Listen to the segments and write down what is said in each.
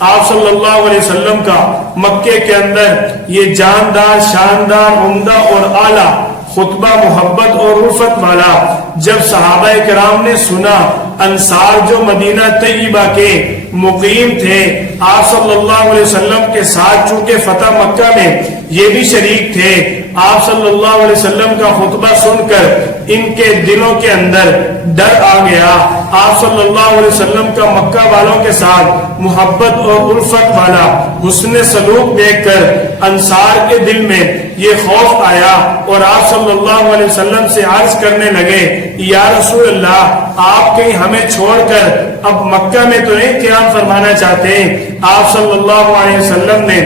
آپ صلی اللہ علیہ وسلم کا مکے کے اندر یہ جاندار، شاندار، عمدہ اور اعلیٰ خطبہ محبت اور رفت والا جب صحابہ کرام نے سنا، انصار جو مدینہ طیبہ کے مقیم تھے، آپ صلی اللہ علیہ وسلم کے ساتھ چونکہ فتح مکہ میں یہ بھی شریک تھے، آپ صلی اللہ علیہ وسلم کا خطبہ سن کر ان کے دلوں کے اندر ڈر آ گیا۔ آپ صلی اللہ علیہ وسلم کا مکہ والوں کے ساتھ محبت اور الفت والا حسن سلوک دیکھ کر انصار کے دل میں یہ خوف آیا اور آپ صلی اللہ علیہ وسلم سے عرض کرنے لگے، یا رسول اللہ، آپ کہیں ہمیں چھوڑ کر اب مکہ میں تو نہیں قیام فرمانا چاہتے؟ آپ صلی اللہ علیہ وسلم نے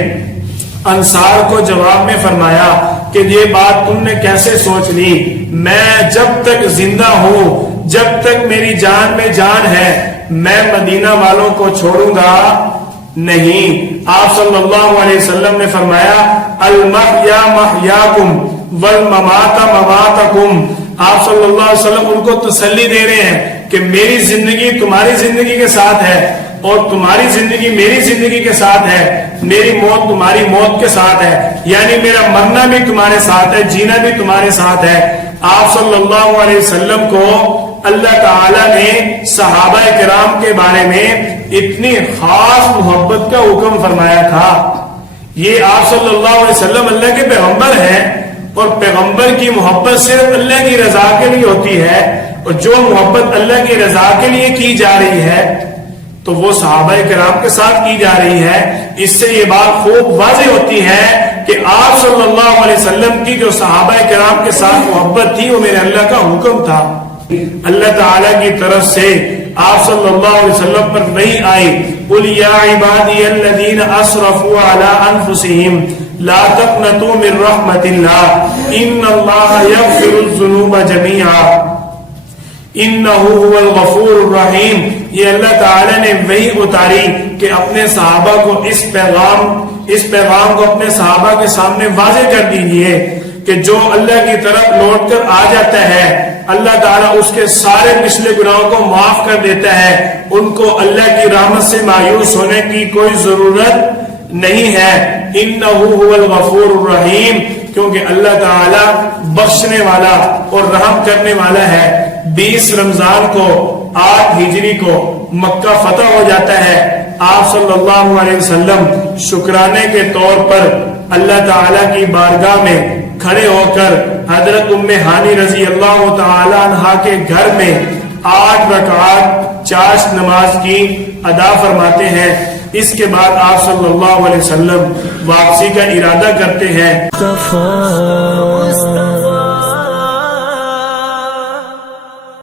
انصار کو جواب میں فرمایا کہ یہ بات تم نے کیسے سوچ لی؟ میں جب تک زندہ ہوں، جب تک میری جان میں جان ہے، میں مدینہ والوں کو چھوڑوں گا نہیں۔ آپ صلی اللہ علیہ وسلم نے فرمایا، المحیا محیاکم والممات مماتکم۔ آپ صلی اللہ علیہ وسلم ان کو تسلی دے رہے ہیں کہ میری زندگی تمہاری زندگی کے ساتھ ہے اور تمہاری زندگی میری زندگی کے ساتھ ہے، میری موت تمہاری موت کے ساتھ ہے، یعنی میرا مرنا بھی تمہارے ساتھ ہے، جینا بھی تمہارے ساتھ ہے۔ آپ صلی اللہ علیہ وسلم کو اللہ تعالیٰ نے صحابہ کرام کے بارے میں اتنی خاص محبت کا حکم فرمایا تھا۔ یہ آپ صلی اللہ علیہ وسلم اللہ کے پیغمبر ہیں اور پیغمبر کی محبت صرف اللہ کی رضا کے لیے ہوتی ہے، اور جو محبت اللہ کی رضا کے لیے کی جا رہی ہے تو وہ صحابہ کرام کے ساتھ کی جا رہی ہے۔ اس سے یہ بات خوب واضح ہوتی ہے کہ آپ صلی اللہ علیہ وسلم کی جو صحابہ کرام کے ساتھ محبت تھی وہ میرے اللہ کا حکم تھا۔ اللہ تعالیٰ کی طرف سے آپ صلی اللہ علیہ وسلم پر وحی آئی، قُلْ يَا عِبَادِيَ الَّذِينَ أَسْرَفُوا عَلَىٰ أَنفُسِهِمْ لَا تَقْنَطُوا مِن رَحْمَةِ اللَّهِ إِنَّ اللَّهَ يَغْفِرُ الذُّنُوبَ جَمِيعًا إِنَّهُ هُوَ الْغَفُورُ الرَّحِيمُ۔ یہ اللہ تعالیٰ نے وحی اتاری کہ اپنے صحابہ کو اس پیغام کو اپنے صحابہ کے سامنے واضح کر دیجئے کہ جو اللہ کی طرف لوٹ کر آ جاتا ہے، اللہ تعالیٰ اس کے سارے پچھلے گناہوں کو معاف کر دیتا ہے، ان کو اللہ کی رحمت سے مایوس ہونے کی کوئی ضرورت نہیں ہے۔ إِنَّهُ هُوَ الْغَفُورُ الرَّحِيمُ، کیونکہ اللہ تعالیٰ بخشنے والا اور رحم کرنے والا ہے۔ 20 رمضان کو 8 ہجری کو مکہ فتح ہو جاتا ہے۔ آپ صلی اللہ علیہ وسلم شکرانے کے طور پر اللہ تعالیٰ کی بارگاہ میں کھڑے ہو کر حضرت ام ہانی رضی اللہ تعالیٰ عنہا کے گھر میں 8 رکعات چاشت نماز کی ادا فرماتے ہیں۔ اس کے بعد آپ صلی اللہ علیہ وسلم واپسی کا ارادہ کرتے ہیں۔